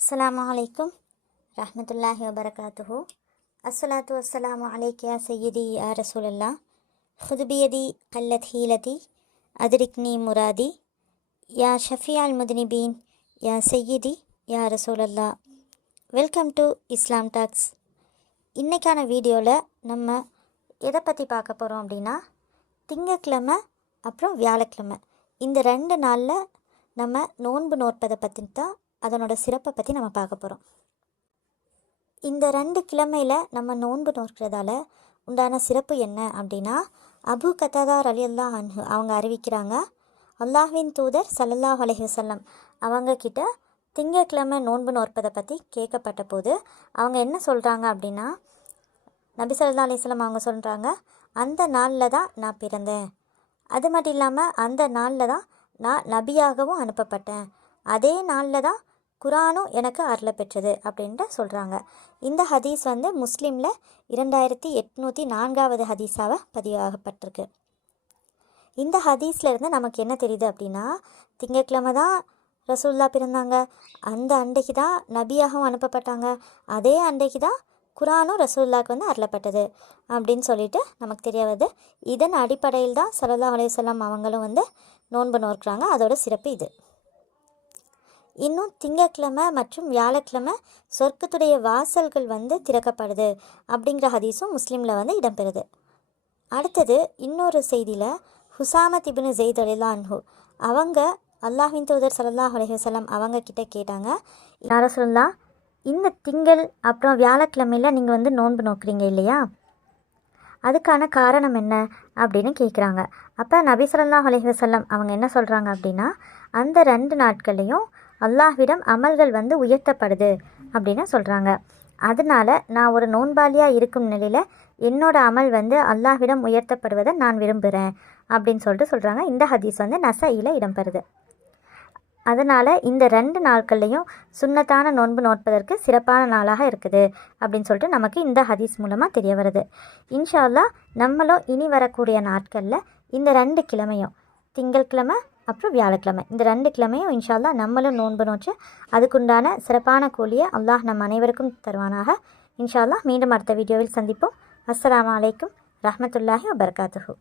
அஸ்ஸலாமு அலைக்கும் ரஹமத்துல்லாஹி வபரகாத்துஹு அஸ்ஸலாத்து வஸ்ஸலாமு அலைக்கியா சையதி யா ரசூலல்லா ஹுதுபியதி கல்லத் ஹீலதி அதிரிக்னி முராதி யா ஷஃபியால் முதினிபீன் யா சையதி யா ரசூலல்லா வெல்கம் டு இஸ்லாம் டாக்ஸ் இன்றைக்கான வீடியோவில் நம்ம எதை பற்றி பார்க்க போகிறோம் அப்படின்னா திங்கக்கிழமை அப்புறம் வியாழக்கிழமை. இந்த ரெண்டு நாளில் நம்ம நோன்பு நோற்பதை பற்றி தான் அதனோட சிறப்பை பற்றி நம்ம பார்க்க போகிறோம் இந்த ரெண்டு கிழமையில் நம்ம நோன்பு நோக்கிறதால உண்டான சிறப்பு என்ன அப்படின்னா அபு கத்தாதார் அலி அல்லா அன்ஹு அவங்க அறிவிக்கிறாங்க அல்லாஹ்வின் தூதர் சல்லல்லா அலைஹி வஸல்லம் அவங்க திங்கட்கிழமை நோன்பு நோற்பதை பற்றி கேட்கப்பட்ட போது அவங்க என்ன சொல்கிறாங்க அப்படின்னா நபி சல்லா அலிஸ்லாம் அவங்க சொல்கிறாங்க அந்த நாளில் தான் நான் பிறந்தேன். அது மட்டும் இல்லாமல் அந்த நாளில் தான் நான் நபியாகவும் அனுப்பப்பட்டேன். அதே நாளில் தான் குரானும் எனக்கு அருள பெற்றது அப்படின்ட்டு சொல்கிறாங்க இந்த ஹதீஸ் வந்து முஸ்லீமில் இரண்டாயிரத்தி எட்நூற்றி நான்காவது ஹதீஸாக பதிவாகப்பட்டிருக்கு. இந்த ஹதீஸ்லேருந்து நமக்கு என்ன தெரியுது அப்படின்னா திங்கட்கிழமை தான் ரசூல்லா பிறந்தாங்க. அந்த அன்றைக்கு தான் நபியாகவும் அனுப்பப்பட்டாங்க. அதே அன்றைக்கு தான் குரானும் ரசூல்லாவுக்கு வந்து அருளப்பட்டது அப்படின்னு சொல்லிட்டு நமக்கு தெரிய வருது. இதன் அடிப்படையில் தான் சல்லா அலையுசல்லாம் அவங்களும் வந்து நோன்பு நோக்கிறாங்க அதோட சிறப்பு இது. இன்னும் திங்கட்கிழமை மற்றும் வியாழக்கிழமை சொர்க்கத்துடைய வாசல்கள் வந்து திறக்கப்படுது அப்படிங்கிற ஹதீஸும் முஸ்லீமில் வந்து இடம்பெறுது. அடுத்தது இன்னொரு செய்தியில் ஹுசாமத் இபின் ஜெயித் அலிலான்ஹு அவங்க அல்லாஹின் தூதர் சல்லாஹ் அலைஹசல்லாம் அவங்க கிட்ட கேட்டாங்க யார சொல்லலாம் இந்த திங்கள் அப்புறம் வியாழக்கிழமையில் நீங்கள் வந்து நோன்பு நோக்குறீங்க இல்லையா? அதுக்கான காரணம் என்ன? அப்படின்னு கேட்குறாங்க அப்போ நபி சொல்லாஹ் அலைஹி அவங்க என்ன சொல்கிறாங்க அப்படின்னா அந்த ரெண்டு நாட்கள்லையும் அல்லாஹ்விடம் அமல்கள் வந்து உயர்த்தப்படுது அப்படின்னு சொல்கிறாங்க அதனால நான் ஒரு நோன்பாளியாக இருக்கும் நிலையில் என்னோட அமல் வந்து அல்லாஹ்விடம் உயர்த்தப்படுவதை நான் விரும்புகிறேன் அப்படின்னு சொல்லிட்டு சொல்கிறாங்க இந்த ஹதீஸ் வந்து நசையில் இடம்பெறுது. அதனால் இந்த ரெண்டு நாட்கள்லையும் சுண்ணத்தான நோன்பு நோட்பதற்கு சிறப்பான நாளாக இருக்குது அப்படின்னு சொல்லிட்டு நமக்கு இந்த ஹதீஸ் மூலமாக தெரிய வருது. இன்ஷா நம்மளும் இனி வரக்கூடிய நாட்களில் இந்த ரெண்டு கிழமையும் திங்கட்கிழமை அப்புறம் வியாழக்கிழமை. இந்த ரெண்டு கிழமையும் இன்ஷால்லா நம்மளும் நோன்பு நோச்சு அதுக்குண்டான சிறப்பான கூலியை அல்லாஹ் நம் அனைவருக்கும் தருவானாக. இன்ஷால்லா மீண்டும் அடுத்த வீடியோவில் சந்திப்போம். அஸ்லாம் அலைக்கும் ரஹ்மத்துல்லாஹி வபர்காத்துஹூ.